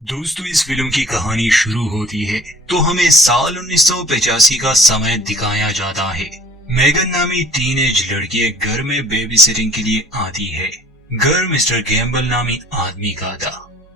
दोस्तों, इस फिल्म की कहानी शुरू होती है तो हमें साल 1985 का समय दिखाया जाता है। मेगन नामी टीनेज लड़की एक घर में बेबी सिटिंग के लिए आती है। घर मिस्टर गैम्बल नामी आदमी का था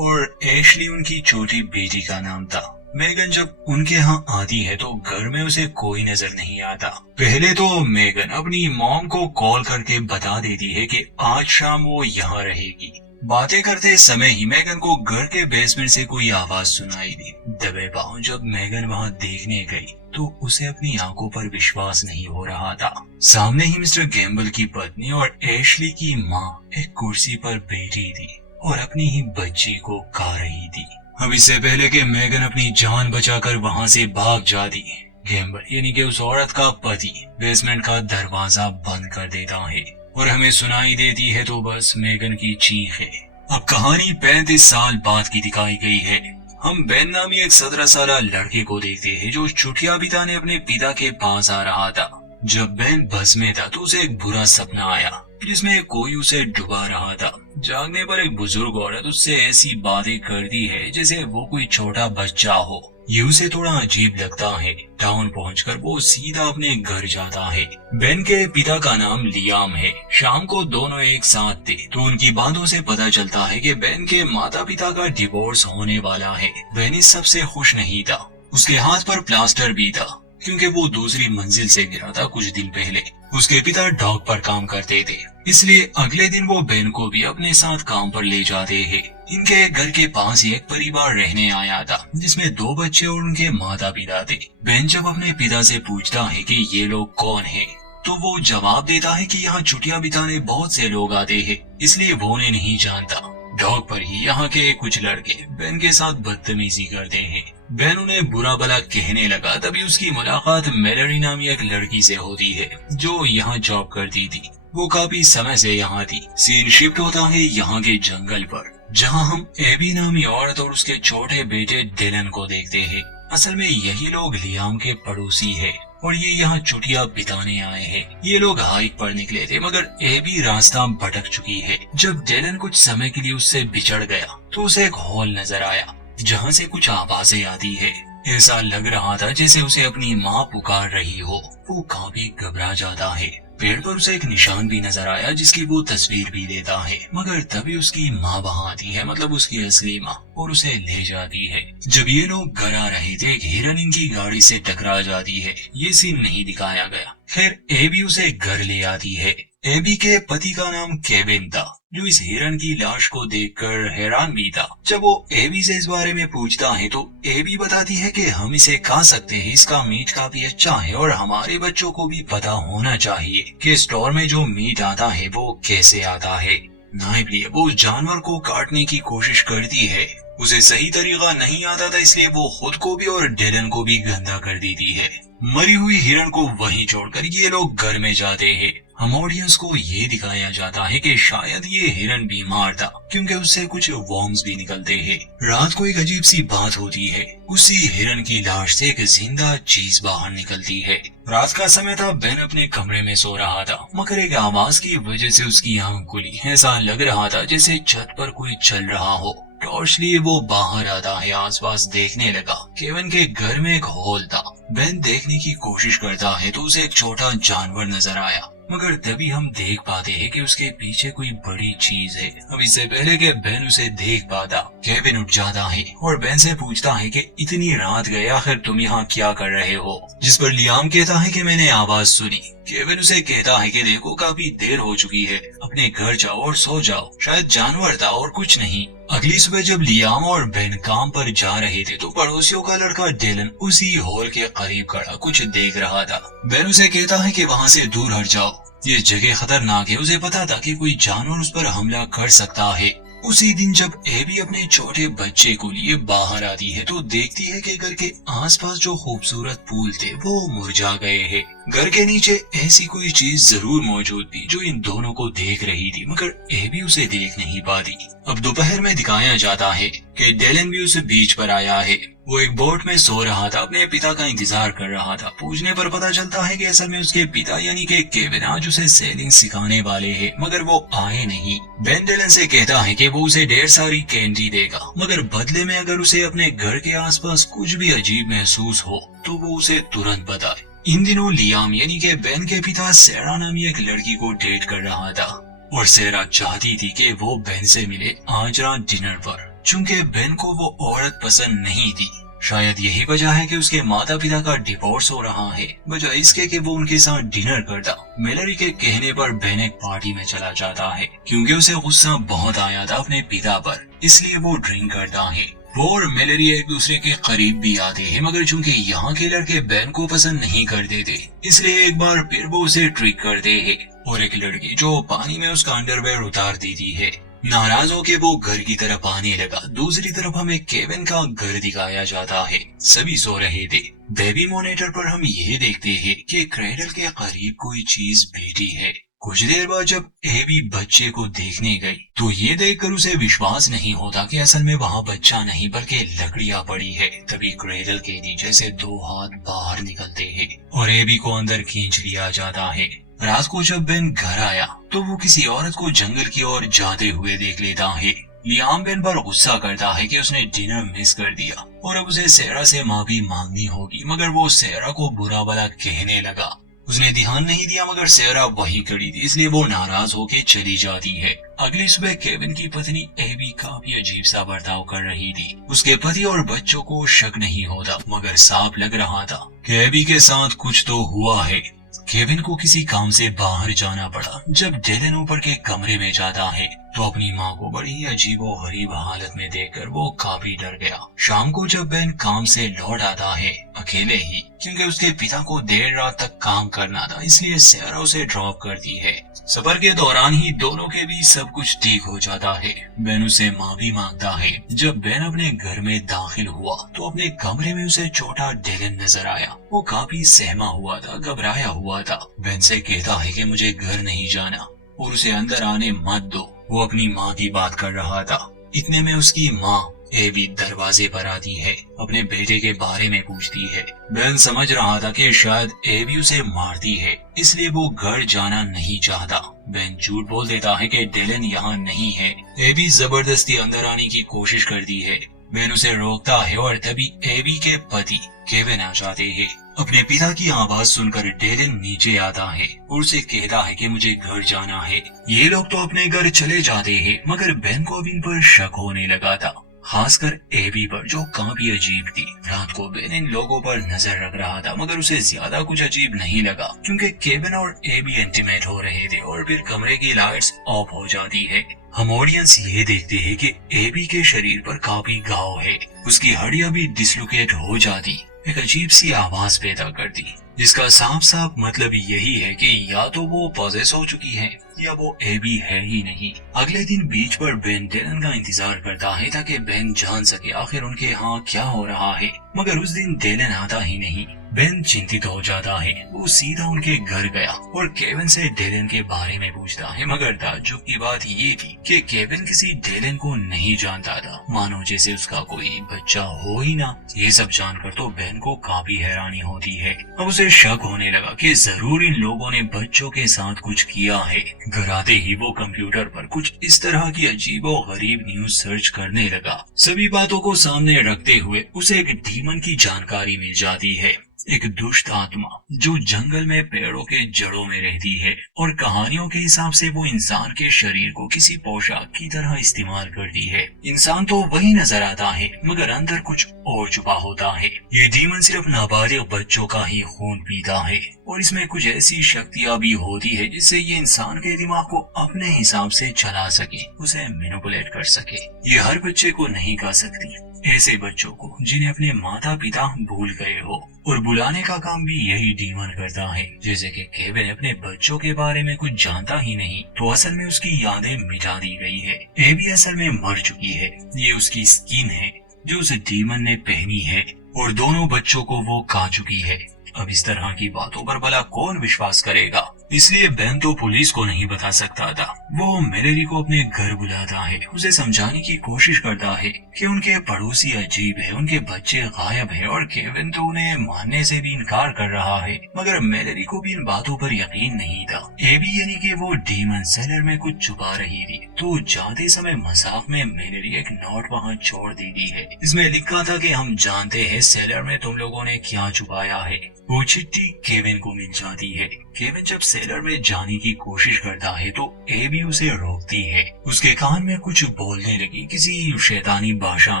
और एशली उनकी छोटी बेटी का नाम था। मेगन जब उनके यहाँ आती है तो घर में उसे कोई नजर नहीं आता। पहले तो मेगन अपनी मॉम को कॉल करके बता देती है कि आज शाम वो यहाँ रहेगी। बातें करते समय ही मेगन को घर के बेसमेंट से कोई आवाज सुनाई दी। दबे पांव जब मेगन वहां देखने गई तो उसे अपनी आंखों पर विश्वास नहीं हो रहा था। सामने ही मिस्टर गैम्बल की पत्नी और एशली की माँ एक कुर्सी पर बैठी थी और अपनी ही बच्ची को खा रही थी। अब इससे पहले कि मेगन अपनी जान बचाकर वहां से भाग जाती, गैम्बल यानी कि उस औरत का पति बेसमेंट का दरवाजा बंद कर देता है और हमें सुनाई देती है तो बस मेगन की चीख है। अब कहानी 35 साल बाद की दिखाई गई है। हम बेन नामी एक 17 साल लड़के को देखते हैं जो छुट्टियां बिताने अपने पिता के पास आ रहा था। जब बेन बस में था तो उसे एक बुरा सपना आया जिसमें कोई उसे डुबा रहा था। जागने पर एक बुजुर्ग औरत उससे ऐसी बातें करती है जैसे वो कोई छोटा बच्चा हो। ये उसे थोड़ा अजीब लगता है। टाउन पहुंचकर वो सीधा अपने घर जाता है। बेन के पिता का नाम लियाम है। शाम को दोनों एक साथ थे तो उनकी बातों से पता चलता है कि बेन के माता पिता का डिवोर्स होने वाला है। बेन इस सबसे खुश नहीं था। उसके हाथ पर प्लास्टर भी था क्योंकि वो दूसरी मंजिल से गिरा था कुछ दिन पहले। उसके पिता डॉक पर काम करते थे, इसलिए अगले दिन वो बेन को भी अपने साथ काम पर ले जाते हैं। इनके घर के पास ही एक परिवार रहने आया था जिसमें 2 बच्चे और उनके माता पिता थे। बेन जब अपने पिता से पूछता है कि ये लोग कौन हैं, तो वो जवाब देता है कि यहाँ छुट्टियां बिताने बहुत से लोग आते हैं, इसलिए वो उन्हें नहीं जानता। डॉग पर ही यहाँ के कुछ लड़के बेन के साथ बदतमीजी करते हैं। बेन उन्हें बुरा भला कहने लगा। तभी उसकी मुलाकात मेलरी नामी एक लड़की से होती है जो यहाँ जॉब करती थी। वो काफी समय से यहाँ थी। सीन शिफ्ट होता है यहाँ के जंगल पर जहाँ हम एबी नामी औरत और उसके छोटे बेटे डिलन को देखते हैं। असल में यही लोग लियाम के पड़ोसी है और ये यहाँ छुट्टियां बिताने आए हैं। ये लोग हाइक पर निकले थे मगर एबी रास्ता भटक चुकी है। जब डिलन कुछ समय के लिए उससे बिछड़ गया तो उसे एक हॉल नजर आया जहाँ से कुछ आवाजें आती है। ऐसा लग रहा था जैसे उसे अपनी माँ पुकार रही हो। वो काफी घबरा जाता है। पेड़ पर उसे एक निशान भी नजर आया जिसकी वो तस्वीर भी लेता है मगर तभी उसकी माँ वहाँ आती है, मतलब उसकी असली माँ, और उसे ले जाती है। जब ये लोग घर आ रहे थे एक हिरन इनकी गाड़ी से टकरा जाती है। ये सीन नहीं दिखाया गया। खैर एबी उसे घर ले आती है। एबी के पति का नाम केविन था जो इस हिरन की लाश को देखकर हैरान भी था। जब वो एबी से इस बारे में पूछता है तो एबी बताती है कि हम इसे खा सकते हैं, इसका मीट काफी अच्छा है और हमारे बच्चों को भी पता होना चाहिए कि स्टोर में जो मीट आता है वो कैसे आता है। नाइबली वो उस जानवर को काटने की कोशिश करती है। उसे सही तरीका नहीं आता था इसलिए वो खुद को भी और डिलन को भी गंदा कर देती है। मरी हुई हिरन को वहीं छोड़कर ये लोग घर में जाते हैं। हम ऑडियंस को ये दिखाया जाता है कि शायद ये हिरन बीमार था क्योंकि उससे कुछ वॉर्म्स भी निकलते हैं। रात को एक अजीब सी बात होती है। उसी हिरन की लाश से एक जिंदा चीज बाहर निकलती है। रात का समय था। बेन अपने कमरे में सो रहा था मगर एक आवाज की वजह से उसकी आंख खुली। ऐसा लग रहा था जैसे छत पर कोई चल रहा हो। टॉर्च लिए वो बाहर आता है, आसपास देखने लगा। केविन के घर में एक होल था। बेन देखने की कोशिश करता है तो उसे एक छोटा जानवर नजर आया मगर तभी हम देख पाते हैं कि उसके पीछे कोई बड़ी चीज है। अब इससे पहले कि बेन उसे देख पाता केविन उठ जाता है और बेन से पूछता है कि इतनी रात गए आखिर तुम यहाँ क्या कर रहे हो। जिस पर लियाम कहता है कि मैंने आवाज सुनी। केविन उसे कहता है कि देखो काफी देर हो चुकी है, अपने घर जाओ और सो जाओ, शायद जानवर था और कुछ नहीं। अगली सुबह जब लियाम और बेन काम पर जा रहे थे तो पड़ोसियों का लड़का डिलन उसी हॉल के करीब खड़ा कुछ देख रहा था। बेन उसे कहता है कि वहाँ से दूर हट जाओ, ये जगह खतरनाक है। उसे पता था कि कोई जानवर उस पर हमला कर सकता है। उसी दिन जब एबी अपने छोटे बच्चे को लिए बाहर आती है तो देखती है कि घर के आसपास जो खूबसूरत फूल थे वो मुरझा गए हैं। घर के नीचे ऐसी कोई चीज जरूर मौजूद थी जो इन दोनों को देख रही थी मगर एबी उसे देख नहीं पाती। अब दोपहर में दिखाया जाता है कि डेलन भी उस बीच पर आया है। वो एक बोट में सो रहा था, अपने पिता का इंतजार कर रहा था। पूछने पर पता चलता है कि असल में उसके पिता यानी कि केविन आज उसे सेलिंग सिखाने वाले हैं, मगर वो आए नहीं। बेन डेलन से कहता है कि वो उसे ढेर सारी कैंडी देगा, मगर बदले में अगर उसे अपने घर के आसपास कुछ भी अजीब महसूस हो तो वो उसे तुरंत बताए। इन दिनों लियाम यानी कि बेन के पिता सेरा नामी एक लड़की को डेट कर रहा था और सेरा चाहती थी कि वो बेन से मिले आज रात डिनर पर। चूंकि बेन को वो औरत पसंद नहीं थी, शायद यही वजह है कि उसके माता पिता का डिवोर्स हो रहा है, बजाय इसके कि वो उनके साथ डिनर करता। मेलरी के कहने पर बेन एक पार्टी में चला जाता है क्योंकि उसे गुस्सा बहुत आया था अपने पिता पर, इसलिए वो ड्रिंक करता है। वो और मेलरी एक दूसरे के करीब भी आते हैं, मगर चूंकि यहाँ के लड़के बेन को पसंद नहीं करते थे, इसलिए एक बार फिर वो उसे ट्रिक करते हैं और एक लड़की जो पानी में उसका अंडरवेयर उतार देती है। नाराज होकर वो घर की तरफ आने लगा। दूसरी तरफ हमें केविन का घर दिखाया जाता है। सभी सो रहे थे। बेबी मॉनिटर पर हम ये देखते हैं कि क्रेडल के करीब कोई चीज बैठी है। कुछ देर बाद जब एबी बच्चे को देखने गई तो ये देखकर उसे विश्वास नहीं होता कि असल में वहाँ बच्चा नहीं बल्कि लकड़ियाँ पड़ी है। तभी क्रेडल के नीचे से 2 हाथ बाहर निकलते हैं और एबी को अंदर खींच लिया जाता है। रात को जब बेन घर आया तो वो किसी औरत को जंगल की ओर जाते हुए देख लेता है। लियाम बेन पर गुस्सा करता है कि उसने डिनर मिस कर दिया और अब उसे सेरा से माफी मांगनी होगी, मगर वो सेरा को बुरा भला कहने लगा। उसने ध्यान नहीं दिया मगर सेरा वही खड़ी थी, इसलिए वो नाराज होकर चली जाती है। अगली सुबह केविन की पत्नी एबी काफी अजीब सा बर्ताव कर रही थी। उसके पति और बच्चों को शक नहीं होता, मगर साफ लग रहा था कि एबी के साथ कुछ तो हुआ है। केविन को किसी काम से बाहर जाना पड़ा। जब डेलन ऊपर के कमरे में जाता है तो अपनी माँ को बड़ी अजीबोगरीब हालत में देखकर वो काफी डर गया। शाम को जब बेन काम से लौट आता है अकेले ही, क्योंकि उसके पिता को देर रात तक काम करना था, इसलिए सेरा उसे ड्रॉप करती है। सफर के दौरान ही दोनों के बीच सब कुछ ठीक हो जाता है। बेन उसे माफी मांगता है। जब बेन अपने घर में दाखिल हुआ तो अपने कमरे में उसे छोटा डेलन नजर आया। वो काफी सहमा हुआ था, घबराया हुआ था। बेन से कहता है कि मुझे घर नहीं जाना और उसे अंदर आने मत दो। वो अपनी माँ की बात कर रहा था। इतने में उसकी माँ एबी दरवाजे पर आती है, अपने बेटे के बारे में पूछती है। बेन समझ रहा था कि शायद एबी उसे मारती है, इसलिए वो घर जाना नहीं चाहता। बेन झूठ बोल देता है कि डेलन यहाँ नहीं है। एबी जबरदस्ती अंदर आने की कोशिश करती है। बेन उसे रोकता है और तभी एबी के पति केविन आ जाते हैं। अपने पिता की आवाज सुनकर डेलन नीचे आता है और उसे कहता है कि मुझे घर जाना है। ये लोग तो अपने घर चले जाते हैं, मगर बेन को इन पर शक होने लगा था, खासकर एबी पर जो काफी अजीब थी। रात को बेन इन लोगों पर नजर रख रहा था, मगर उसे ज्यादा कुछ अजीब नहीं लगा क्योंकि केविन और एबी इंटीमेट हो रहे थे और फिर कमरे की लाइट्स ऑफ हो जाती है। हम ऑडियंस ये देखते हैं कि एबी के शरीर पर काफी घाव है। उसकी हड्डियां भी डिसलोकेट हो जाती, एक अजीब सी आवाज पैदा करती, जिसका साफ साफ मतलब यही है कि या तो वो पॉजेस हो चुकी है या वो एबी है ही नहीं। अगले दिन बीच पर बेन डेलन का इंतजार करता है ताकि बेन जान सके आखिर उनके यहाँ क्या हो रहा है, मगर उस दिन डेलन आता ही नहीं। बेन चिंतित हो जाता है। वो सीधा उनके घर गया और केविन से डेलन के बारे में पूछता है, मगर ताज्जुब की बात ये थी कि केविन किसी डेलन को नहीं जानता था, मानो जैसे उसका कोई बच्चा हो ही ना। ये सब जानकर तो बेन को काफी हैरानी होती है। अब उसे शक होने लगा कि जरूर इन लोगों ने बच्चों के साथ कुछ किया है। घर आते ही वो कंप्यूटर पर कुछ इस तरह की अजीबो गरीब न्यूज सर्च करने लगा। सभी बातों को सामने रखते हुए उसे एक डीमन की जानकारी मिल जाती है, एक दुष्ट आत्मा जो जंगल में पेड़ों के जड़ों में रहती है और कहानियों के हिसाब से वो इंसान के शरीर को किसी पोशाक की तरह इस्तेमाल करती है। इंसान तो वही नजर आता है, मगर अंदर कुछ और छुपा होता है। ये डीमन सिर्फ नाबालिग बच्चों का ही खून पीता है और इसमें कुछ ऐसी शक्तियाँ भी होती है जिससे ये इंसान के दिमाग को अपने हिसाब से चला सके, उसे मैनिपुलेट कर सके। ये हर बच्चे को नहीं कर सकती, ऐसे बच्चों को जिन्हें अपने माता पिता भूल गए हो, और बुलाने का काम भी यही डीमन करता है। जैसे कि केविन अपने बच्चों के बारे में कुछ जानता ही नहीं, तो असल में उसकी यादें मिटा दी गई है। एबी असल में मर चुकी है, ये उसकी स्किन है जो उस डीमन ने पहनी है और दोनों बच्चों को वो खा चुकी है। अब इस तरह की बातों पर भला कौन विश्वास करेगा। इसलिए बेन तो पुलिस को नहीं बता सकता था। वो मैलेरी को अपने घर बुलाता है, उसे समझाने की कोशिश करता है कि उनके पड़ोसी अजीब है, उनके बच्चे गायब है और केविन तो उन्हें मानने से भी इनकार कर रहा है। मगर मैलेरी को भी इन बातों पर यकीन नहीं था। एबी यानी कि वो डीमन सेलर में कुछ छुपा रही थी, तो जाते समय मजाक में मैलेरी एक नोट वहाँ छोड़ देती है। इसमें लिखा था कि हम जानते हैं सेलर में तुम लोगों ने क्या छुपाया है। वो चिट्ठी केविन को मिल जाती है। केविन जब सेलर में जाने की कोशिश करता है तो एबी उसे रोकती है। उसके कान में कुछ बोलने लगी किसी शैतानी भाषा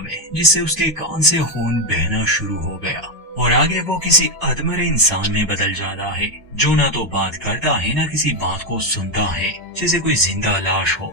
में, जिससे उसके कान से खून बहना शुरू हो गया और आगे वो किसी अधमरे इंसान में बदल जाता है, जो ना तो बात करता है ना किसी बात को सुनता है, जैसे कोई जिंदा लाश हो।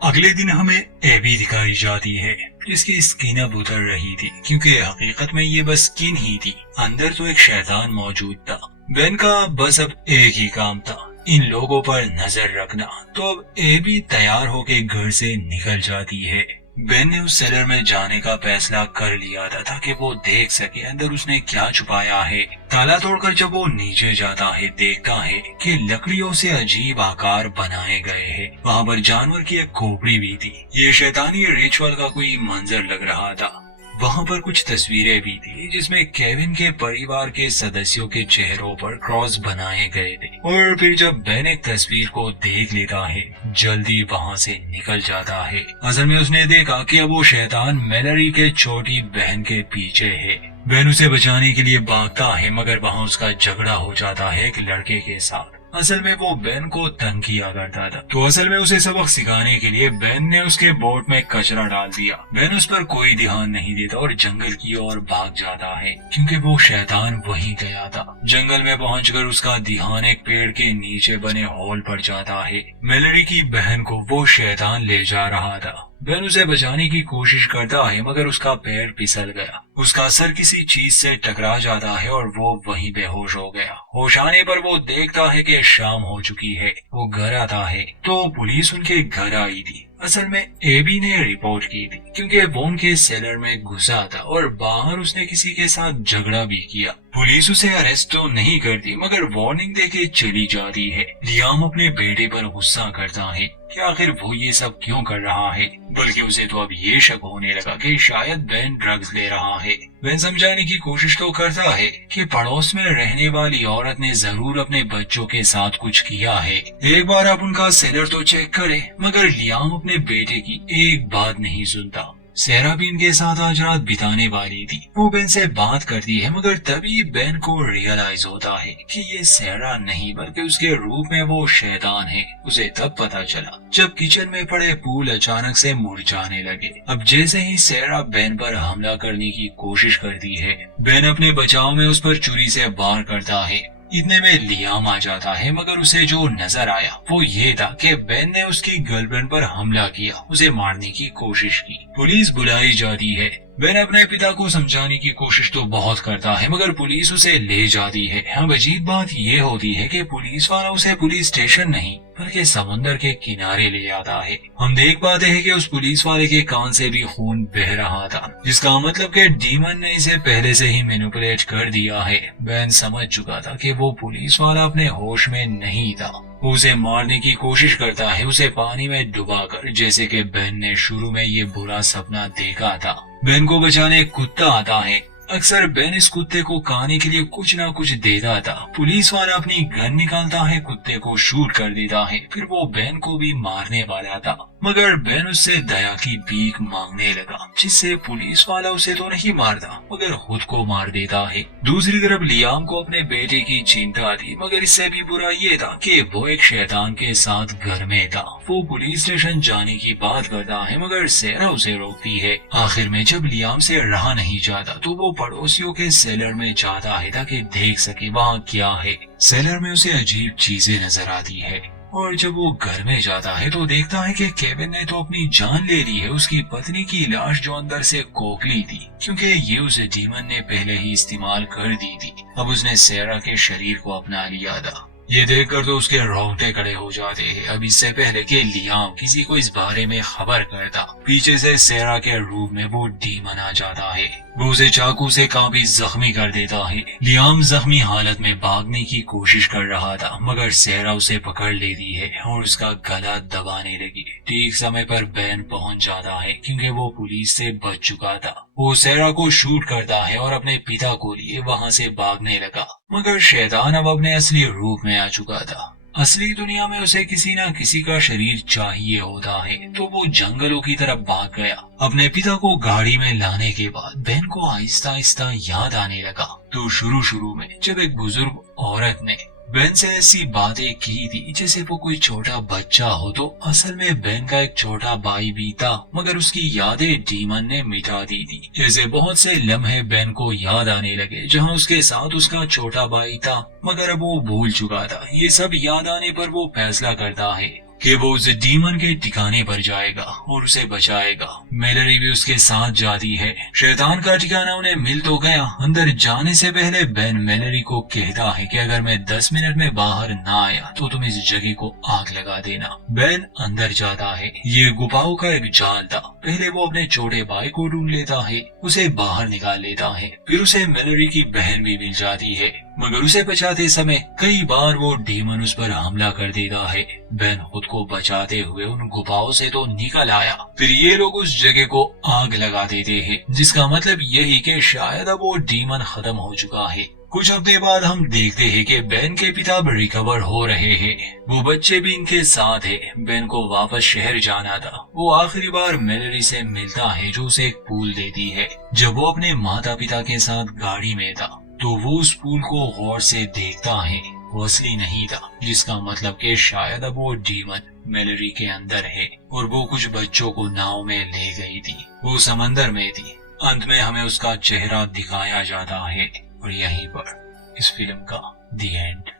अगले दिन हमें एबी दिखाई जाती है, जिसकी स्किन अब उतर रही थी, क्योंकि हकीकत में ये बस स्किन ही थी, अंदर तो एक शैतान मौजूद था। बेन का बस अब एक ही काम था, इन लोगों पर नजर रखना। तो अब एबी तैयार होके घर से निकल जाती है। बेन ने उस सेलर में जाने का फैसला कर लिया था ताकि वो देख सके अंदर उसने क्या छुपाया है। ताला तोड़कर जब वो नीचे जाता है, देखता है कि लकड़ियों से अजीब आकार बनाए गए हैं। वहाँ पर जानवर की एक खोपड़ी भी थी। ये शैतानी रिचुअल का कोई मंजर लग रहा था। वहाँ पर कुछ तस्वीरें भी थी जिसमें केविन के परिवार के सदस्यों के चेहरों पर क्रॉस बनाए गए थे। और फिर जब बेन एक तस्वीर को देख लेता है, जल्दी वहाँ से निकल जाता है। असल में उसने देखा कि अब वो शैतान मैलेरी के छोटी बहन के पीछे है। बेन उसे बचाने के लिए भागता है, मगर वहाँ उसका झगड़ा हो जाता है एक लड़के के साथ। असल में वो बेन को तंग किया करता था, तो असल में उसे सबक सिखाने के लिए बेन ने उसके बोट में कचरा डाल दिया। बेन उस पर कोई ध्यान नहीं देता और जंगल की ओर भाग जाता है, क्योंकि वो शैतान वहीं गया था। जंगल में पहुंचकर उसका ध्यान एक पेड़ के नीचे बने हॉल पर जाता है। मैलेरी की बहन को वो शैतान ले जा रहा था। बेन उसे बचाने की कोशिश करता है, मगर उसका पैर फिसल गया। उसका सर किसी चीज से टकरा जाता है और वो वहीं बेहोश हो गया। होश आने पर वो देखता है कि शाम हो चुकी है। वो घर आता है तो पुलिस उनके घर आई थी। असल में एबी ने रिपोर्ट की थी, क्योंकि वो उनके सेलर में घुसा था और बाहर उसने किसी के साथ झगड़ा भी किया। पुलिस उसे अरेस्ट तो नहीं करती, मगर वार्निंग देके चली जाती है। लियाम अपने बेटे पर गुस्सा करता है कि आखिर वो ये सब क्यों कर रहा है, बल्कि उसे तो अब ये शक होने लगा कि शायद बेन ड्रग्स ले रहा है। बेन समझाने की कोशिश तो करता है कि पड़ोस में रहने वाली औरत ने जरूर अपने बच्चों के साथ कुछ किया है, एक बार आप उनका सेलर तो चेक करें। मगर लियाम अपने बेटे की एक बात नहीं सुनता। सेरा भी उनके साथ आज रात बिताने वाली थी। वो बेन से बात करती है, मगर तभी बेन को रियलाइज होता है कि ये सेरा नहीं बल्कि उसके रूप में वो शैतान है। उसे तब पता चला जब किचन में पड़े फूल अचानक से मुरझाने लगे। अब जैसे ही सेरा बेन पर हमला करने की कोशिश करती है, बेन अपने बचाव में उस पर छुरी से वार करता है। इतने में लियाम आ जाता है, मगर उसे जो नजर आया वो ये था कि बेन ने उसकी गर्लफ्रेंड पर हमला किया, उसे मारने की कोशिश की। पुलिस बुलाई जाती है। बेन अपने पिता को समझाने की कोशिश तो बहुत करता है, मगर पुलिस उसे ले जाती है। अब अजीब बात ये होती है कि पुलिस वाला उसे पुलिस स्टेशन नहीं बल्कि समुद्र के किनारे ले आता है। हम देख पाते हैं कि उस पुलिस वाले के कान से भी खून बह रहा था, जिसका मतलब कि डीमन ने इसे पहले से ही मैनिपुलेट कर दिया है। बेन समझ चुका था कि वो पुलिस वाला अपने होश में नहीं था। उसे मारने की कोशिश करता है, उसे पानी में डुबाकर, जैसे कि बेन ने शुरू में ये बुरा सपना देखा था। बेन को बचाने एक कुत्ता आता है। अक्सर बेन इस कुत्ते को खाने के लिए कुछ ना कुछ देता था। पुलिस वाला अपनी गन निकालता है, कुत्ते को शूट कर देता है, फिर वो बेन को भी मारने वाला था, मगर बेन उससे दया की भीख मांगने लगा, जिससे पुलिस वाला उसे तो नहीं मारता मगर खुद को मार देता है। दूसरी तरफ लियाम को अपने बेटे की चिंता थी, मगर इससे भी बुरा ये था कि वो एक शैतान के साथ घर में था। वो पुलिस स्टेशन जाने की बात करता है, मगर सेरा उसे रोकती है। आखिर में जब लियाम से रहा नहीं जाता तो वो पड़ोसियों के सेलर में जाता है ताकि देख सके वहाँ क्या है। सेलर में उसे अजीब चीजें नजर आती है, और जब वो घर में जाता है तो देखता है कि केविन ने तो अपनी जान ले ली है। उसकी पत्नी की लाश जो अंदर से खोखली थी, क्योंकि ये उसे डीमन ने पहले ही इस्तेमाल कर दी थी। अब उसने सेरा के शरीर को अपना लिया था। ये देखकर तो उसके रोंगटे खड़े हो जाते हैं। अब इससे पहले कि लियाम किसी को इस बारे में खबर करता, पीछे से सेरा के रूप में वो डीमन आ जाता है। वो उसे चाकू से काफी जख्मी कर देता है। लियाम जख्मी हालत में भागने की कोशिश कर रहा था मगर सहरा उसे पकड़ लेती है और उसका गला दबाने लगी। ठीक समय पर बैन पहुंच जाता है क्योंकि वो पुलिस से बच चुका था। वो सहरा को शूट करता है और अपने पिता को लिए वहां से भागने लगा मगर शैतान अब अपने असली रूप में आ चुका था। असली दुनिया में उसे किसी न किसी का शरीर चाहिए होता है तो वो जंगलों की तरफ भाग गया। अपने पिता को गाड़ी में लाने के बाद बेन को आहिस्ता आहिस्ता याद आने लगा। तो शुरू में जब एक बुजुर्ग औरत ने बेन से ऐसी बातें की थी जैसे वो कोई छोटा बच्चा हो, तो असल में बेन का एक छोटा भाई भी था मगर उसकी यादें डीमन ने मिटा दी थी। ऐसे बहुत से लम्हे बेन को याद आने लगे जहां उसके साथ उसका छोटा भाई था मगर अब वो भूल चुका था। ये सब याद आने पर वो फैसला करता है कि वो उस डीमन के ठिकाने पर जाएगा और उसे बचाएगा। मेलरी भी उसके साथ जाती है। शैतान का ठिकाना उन्हें मिल तो गया। अंदर जाने से पहले बेन मेलरी को कहता है कि अगर मैं 10 मिनट में बाहर ना आया तो तुम इस जगह को आग लगा देना। बेन अंदर जाता है। ये गुफाओं का एक जाल था। पहले वो अपने छोटे भाई को ढूंढ लेता है, उसे बाहर निकाल लेता है। फिर उसे मेलरी की बहन भी मिल जाती है मगर उसे बचाते समय कई बार वो डीमन उस पर हमला कर देता है। बेन खुद को बचाते हुए उन गुफाओं से तो निकल आया। फिर ये लोग उस जगह को आग लगा देते हैं जिसका मतलब यही कि शायद अब वो डीमन खत्म हो चुका है। कुछ हफ्ते बाद हम देखते हैं कि बेन के पिता रिकवर हो रहे हैं। वो बच्चे भी इनके साथ है। बेन को वापस शहर जाना था। वो आखिरी बार मेलरी से मिलता है जो उसे एक फूल देती है। जब वो अपने माता पिता के साथ गाड़ी में था तो वो उस फूल को गौर से देखता है। वो असली नहीं था जिसका मतलब कि शायद अब वो डीमन मेलरी के अंदर है और वो कुछ बच्चों को नाव में ले गई थी। वो समंदर में थी। अंत में हमें उसका चेहरा दिखाया जाता है और यहीं पर इस फिल्म का दी एंड।